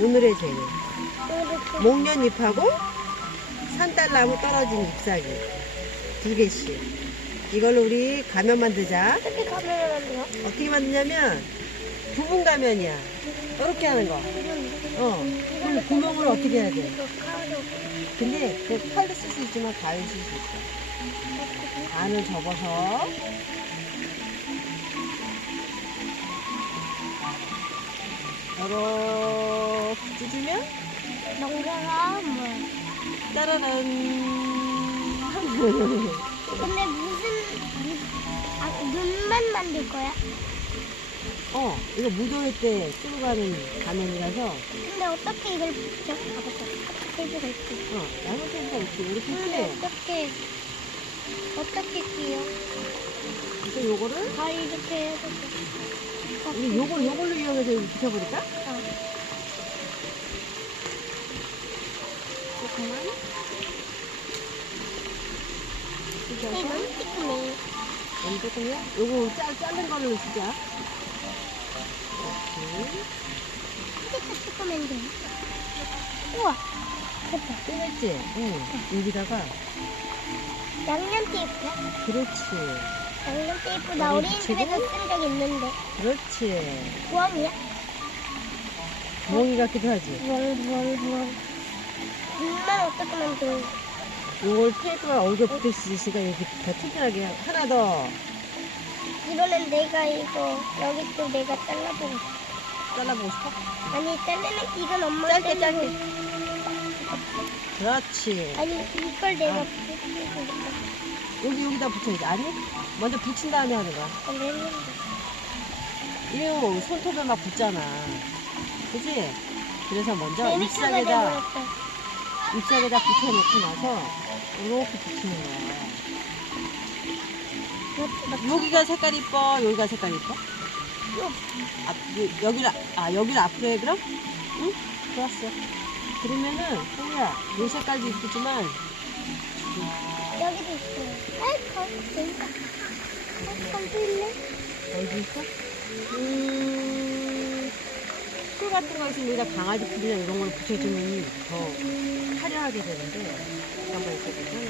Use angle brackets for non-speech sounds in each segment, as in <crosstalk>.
오늘의 재료. 목련잎하고 산딸나무 떨어진 잎사귀 두 개씩. 이걸로 우리 가면 만들자. 어떻게 카메라 만들어? 어떻게 만드냐면 부분 가면이야. 이렇게 하는 거. 어. 그럼 구멍을 어떻게 해야 돼? 근데 그 칼로 쓸수 있지만 가위 쓸 수 있어. 반을 접어서 이렇게 찢으면 농사가 뭐? 짜라란. 근데 무슨 무- 아, 눈만 만들 거야? 어, 이거 무도회 때 쓰고 가는 가면이라서 근데 어떻게 이걸 붙여? 봐봐, 해주가 있지. 어, 양호대가 이렇게 이렇게 근데 해. 어떻게 어떻게 끼요? 그래서 요거를 다 이렇게 해서 어, 우리 요걸 요걸로 이용해서 여기 붙여버릴까? 어. 붙여서 티크맨. 너무 조금요? 요거 짜, 자른 걸로. 이렇게. 티크 티크맨 돼. 우와, 됐다. 뜨냈지? 응. 여기다가 양념 테이프야? 그렇지. 양념 테이프 나 어린이집에서 붙이고. 쓴적 있는데. 그렇지. 부엉이야? 멍이 같기도 하지. 부엉, 부엉, 부엉. 눈만 어떻게 만들어? 요걸 테이프가 얼굴 수 있으니까 이렇게 더 튼튼하게 하나 더 이번엔 내가 이거 여기 또 내가 잘라보고 싶어. 잘라보고 싶어? 아니 자르는 이건 엄마 짧게, 자르고 그렇지. 아니 이걸 내가 아. 붙이고 싶어. 여기 여기다 붙여야지. 아니? 먼저 붙인 다음에 하는 거야. 원래 했는데. 이거 손톱에 막 붙잖아. 그지? 그래서 먼저 내보냈어. 잎사귀에다 붙여놓고 나서 이렇게 붙이는 거야. 여기가 색깔 이뻐. 여기가 색깔 이뻐. 앞, 여- 여기를 아 여기를 앞으로 해 그럼? 응? 좋았어. 그러면은 소야 요 색깔도 이쁘지만 여기도 있어. 아이 거 재밌다. 어, 건도 있네. 어디 있어? 음, 풀 같은 거 있으면 여기다 강아지 풀이나 이런 걸 붙여주면 더 화려하게 되는데 잠깐만 있어 괜찮아.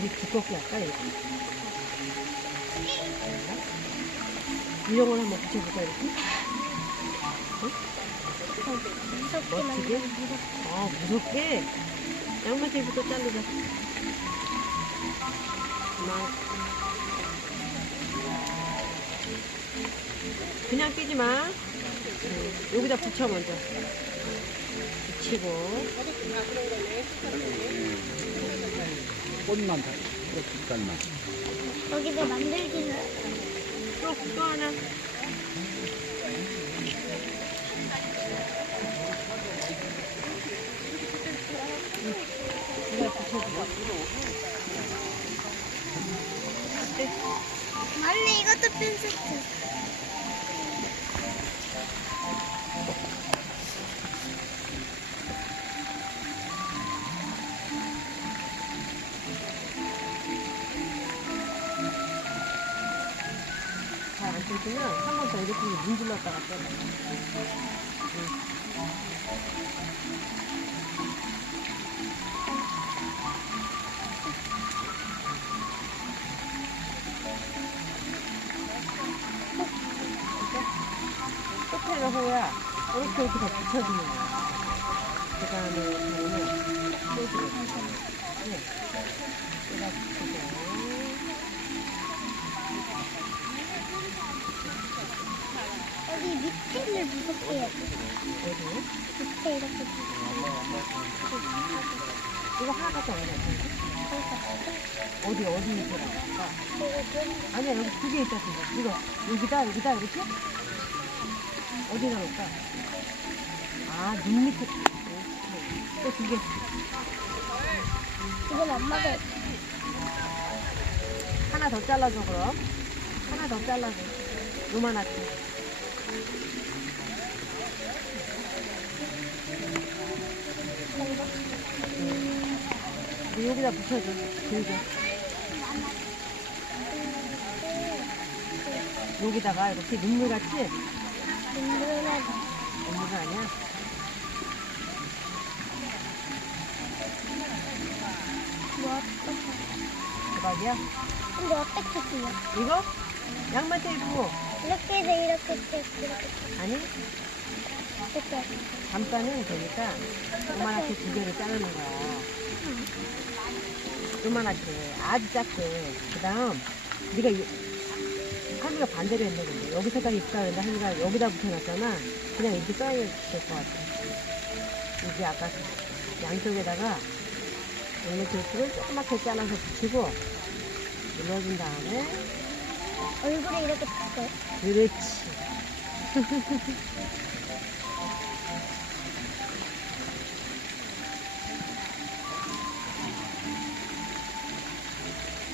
우리 두껍게 할까 이렇게? 이런 걸 한번 붙여볼까 이렇게? 무섭게 멋지게? 만들어. 아 무섭게? 양말테이프도 자르자. 하나. 그냥 끼지 마. 음, 여기다 붙여 먼저. 붙이고. 꽃만 다 빛깔만. 여기다 만들기는 또, 또 하나. 이거 붙여줘. 맞네 이것도 핀세트. 뜯으면 한 번 더 이렇게 문질렀다가 빼라. 끝에는 호야 이렇게 이렇게 다 붙여주는 거야. 그 다음에 여기는 소스를 네. 여기 밑에를 무섭게 해야 돼. 어디? 밑에 이렇게. 이거 하나 갖다 놔야 어디 어디 놔 아니야 여기 두 개 있다 지금 이거 여기다 여기다 이렇게 어디다 놓을까 아 눈 밑에 또 두 개 이건 엄마가. 하나 더 잘라줘 그럼 하나 더 잘라줘 요만하게 음. 여기다 붙여줘 길게 여기다가 이렇게 눈물같이 눈물을 눈물 아니야 뭐. 대박이야 근데 어떻게 쓰냐? 이거 양말 테이프 이렇게 해서 이렇게 떼고 이렇게. 아니? 어떻게. 잠깐은 되니까 요만하게 두 개를 자르는 거야. 요만하게 아주 작게. 그 다음 네가 이- 한이가 반대로 했네 근데. 여기 색깔이 있다 그랬는데 한이가 여기다 붙여놨잖아. 그냥 이렇게 써야 될 것 같아. 이게 아까 양쪽에다가 양면 테이프를 조그맣게 잘라서 붙이고 눌러준 다음에 얼굴에 이렇게 붙여. 그렇지 <laughs>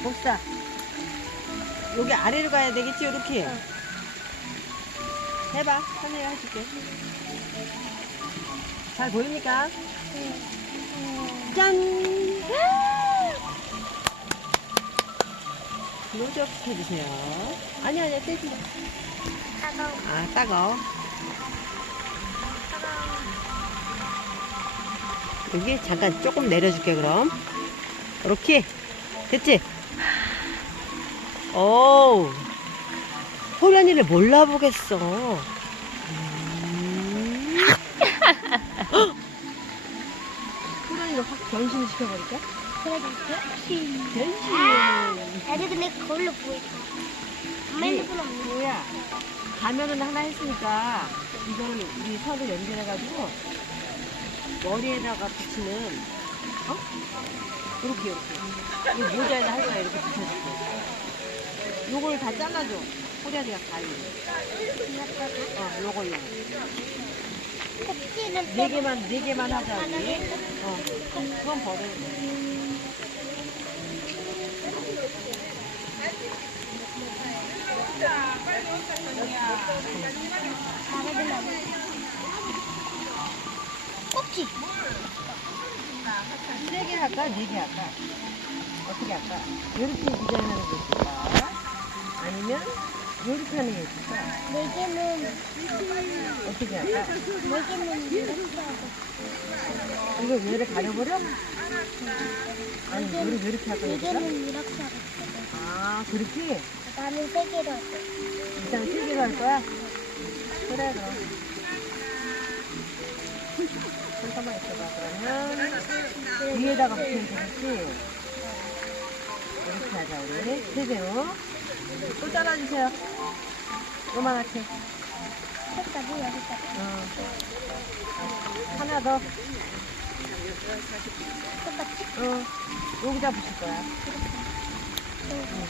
복사 여기 아래로 가야 되겠지 이렇게 응. 해봐 하늘이 해줄게 잘 보입니까? 응. 짠 노젓 해주세요 아니 아니야 떼지 마. 차가워. 아 따가워 차가워. 여기 잠깐 조금 내려줄게 그럼 이렇게 됐지? 오 호련이를 몰라보겠어 음. <laughs> 호련이를 확 변신시켜버릴까? 돼? 변신 나도 근데 그걸로 보이지. 엄마 네. 핸드폰 없는 뭐야 가면은 하나 했으니까 이거는 우리 선을 연결해가지고 머리에다가 붙이는 어? 이렇게 이렇게 이 모자에다 할 거야 이렇게 붙여줄게 요걸 다 잘라줘 호리아리가 가위 어 요거 요거 꼭지는 네 개만 네 개만 하자 우리 어 그건 버려 잘해주면 꼭지. 세개 할까 네개 할까 어떻게 할까 이렇게 디자인하는 게 있을까 아니면 이렇게 하는 게 있을까 네 개는 어떻게 할까 네 개는 이렇게 하고 이거 얘를 가려버려? 아니, 우리 왜 이렇게 할 거야? 네? 개는 이렇게 하고. 아, 그렇게? 나는 세 개로 할 거야. 일단 세 개로 할 거야? 그래, 그럼. 잠깐만 있어봐, 그러면. 위에다가 붙이면 되겠지? 이렇게 하자, 우리. 세 개로. 또 잘라주세요. 요만하게. 끝까지 여기까지. 어. 하나 더. 똑같이. 어. 여기다 붙일 거야. 어.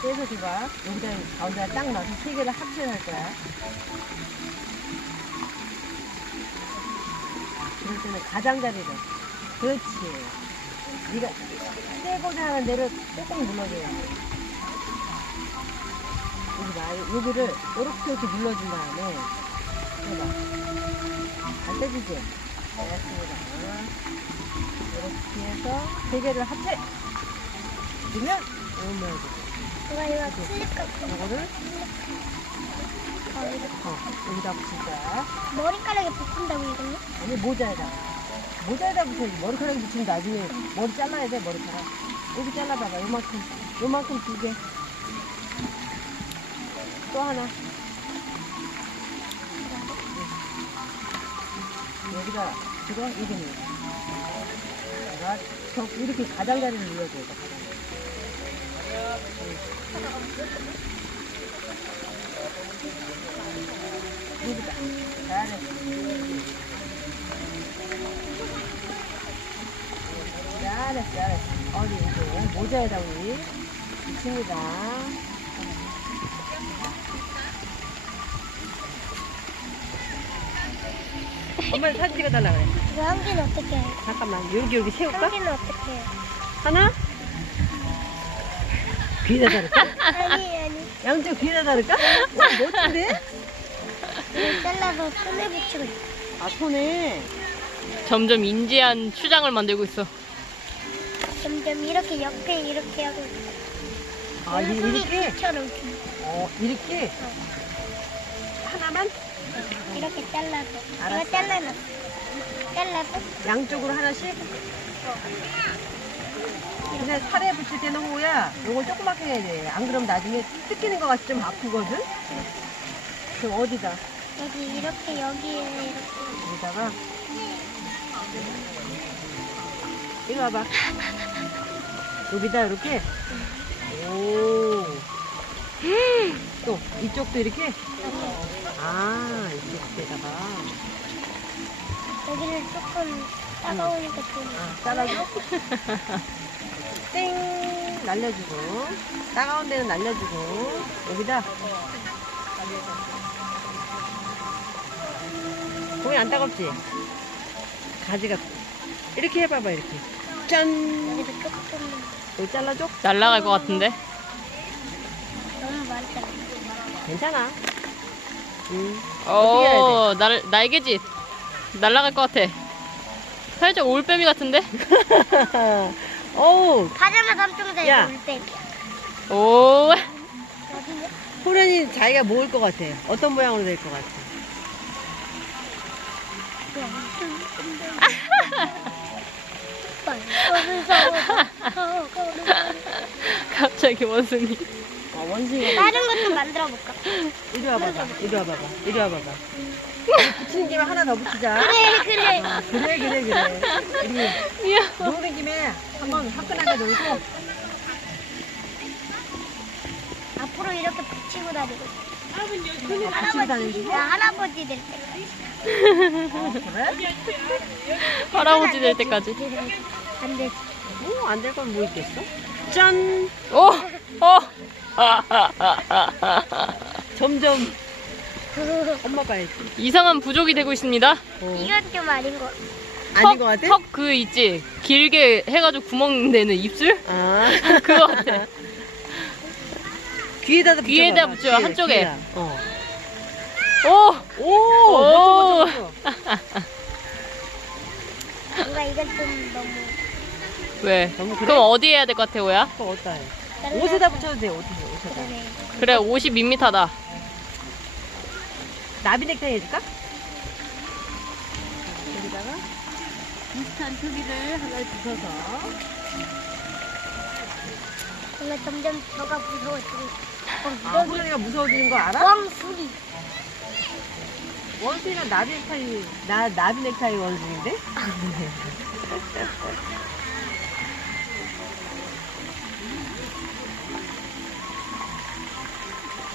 떼서 줘봐. 여기다 가운데다 딱 넣어서 세 개를 합체를 할 거야. 그럴 때는 가장자리를. 그렇지. 네가 떼고자 하는 대로 꾹꾹 눌러줘야 돼. 여기 봐. 여기를 이렇게 이렇게 눌러준 다음에 해봐. 잘 떼주지? 이렇게 해서 세 개를 합체! 그러면 되죠. 내가 이거 클립 같은 이렇게 어, 여기다 붙일 거야. 머리카락에 붙인다고 이거는? 아니 모자에다. 모자에다 붙여야지. 머리카락 붙이면 나중에 머리 잘라야 돼 머리카락. 여기 잘라봐봐. 요만큼. 요만큼 두 개. 또 하나. 여기다 그거 여기는 내가 저 이렇게 가장자리를 돼. 가장자리. 여기다. 잘했어. 잘했어, 잘했어. 어디, 이제 모자에다 우리 붙입니다. 엄마 사진 찍어달라 그래. 그 한기는 어떻게 해? 잠깐만. 여기 여기 세울까? 한기는 어떻게 해? 하나? 귀에다 다를까? 아니 아니 양쪽 귀에다 다를까? 와, 멋진데? 이걸 잘라서 손에 붙이고 있어. 아, 손에. 점점 인지한 추장을 만들고 있어. 점점 이렇게 옆에 이렇게 하고 있어. 아, 이- 이렇게? 처럼 어, 이렇게? 하나만? 이렇게 잘라서 알았어. 이거 잘라놨어. 잘라서 양쪽으로 하나씩? 근데 살에 붙일 때는 호야, 요걸 조그맣게 해야 돼. 안 그러면 나중에 뜯기는 것 같이 좀 아프거든? 그럼 어디다? 여기 이렇게 여기에 이렇게 여기다가. 이거 봐봐. 여기다 이렇게. 오. 또, 이쪽도 이렇게? 아, 이쪽에다가. 여기를 조금 따가우니까 좀 아, 잘라줘. <laughs> 땡! 날려주고. 따가운 데는 날려주고. 여기다. 거기 안 따갑지? 가지가. 이렇게 해봐봐, 이렇게. 짠! 여기도 조금 여기 잘라줘? 날라갈 것 같은데? 너무 많잖아. 괜찮아. 음. 어떻게 해야 오, 날, 날개짓. 날라갈 것 같아. 살짝 올빼미 같은데? <laughs> 어우, 파자마 삼총사의 야. 물백이야. 오? 호련이 자기가 모을 것 같아. 어떤 모양으로 될 것 같아. <laughs> 갑자기 원숭이. 어, 원숭이가. 다른 것도 만들어 볼까? 이리 와봐봐. 이리 와봐봐. 이리 와봐봐. 이거 붙이는 김에 하나 더 붙이자. 그래 그래. 아, 그래, 그래, 그래. 우리 미안. 노는 김에 한번 화끈하게 놀고. 앞으로 이렇게 붙이고 다니고. 다니시고. 나 할아버지 될 때. 어, 그래? 할아버지 될 때까지. 안 돼. 오, 안될 건 뭐 있겠어? 짠! 오, 어. 점점 엄마 봐야지. 이상한 부족이 되고 있습니다. 어. 이건 좀 아닌 거. 아닌 것 같아? 턱 그 있지? 길게 해가지고 구멍 내는 입술? 아. <laughs> 그거 같아. <laughs> 귀에다 붙여. 귀에다 붙여, 한쪽에. 어. 오! 오! 오. 멋져, 멋져, 멋져. 뭔가 이건 좀 너무. 왜? 너무 그래? 그럼 어디 해야 될 것 같아, 오야? 그거 어디다 해? 옷에다 붙여도 돼, 옷에, 옷에다. 그래, 옷이 밋밋하다. 나비 넥타이 해줄까? 여기다가 비슷한 크기를 하나 붙여서 뭔가 점점 저가 무서워지고. 아, 어, 여기 호랑이가 무서워지는 거 알아? 왕소리. 원숭이가 나비 넥타이, 나, 나비 넥타이 원숭인데? <laughs>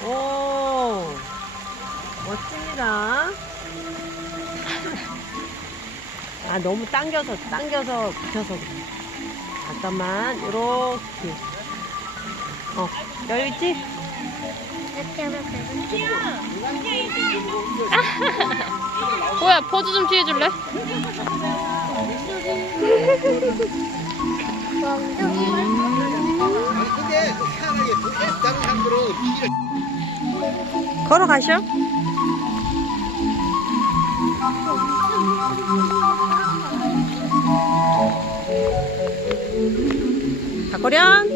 오, 멋집니다. <laughs> 아, 너무 당겨서, 당겨서 붙여서 그래. 잠깐만, 요렇게. 어, 여유있지? 이렇게 하면 되는데. 오야, 포즈 좀 취해줄래? 근 <laughs> 걸어가셔. 박고련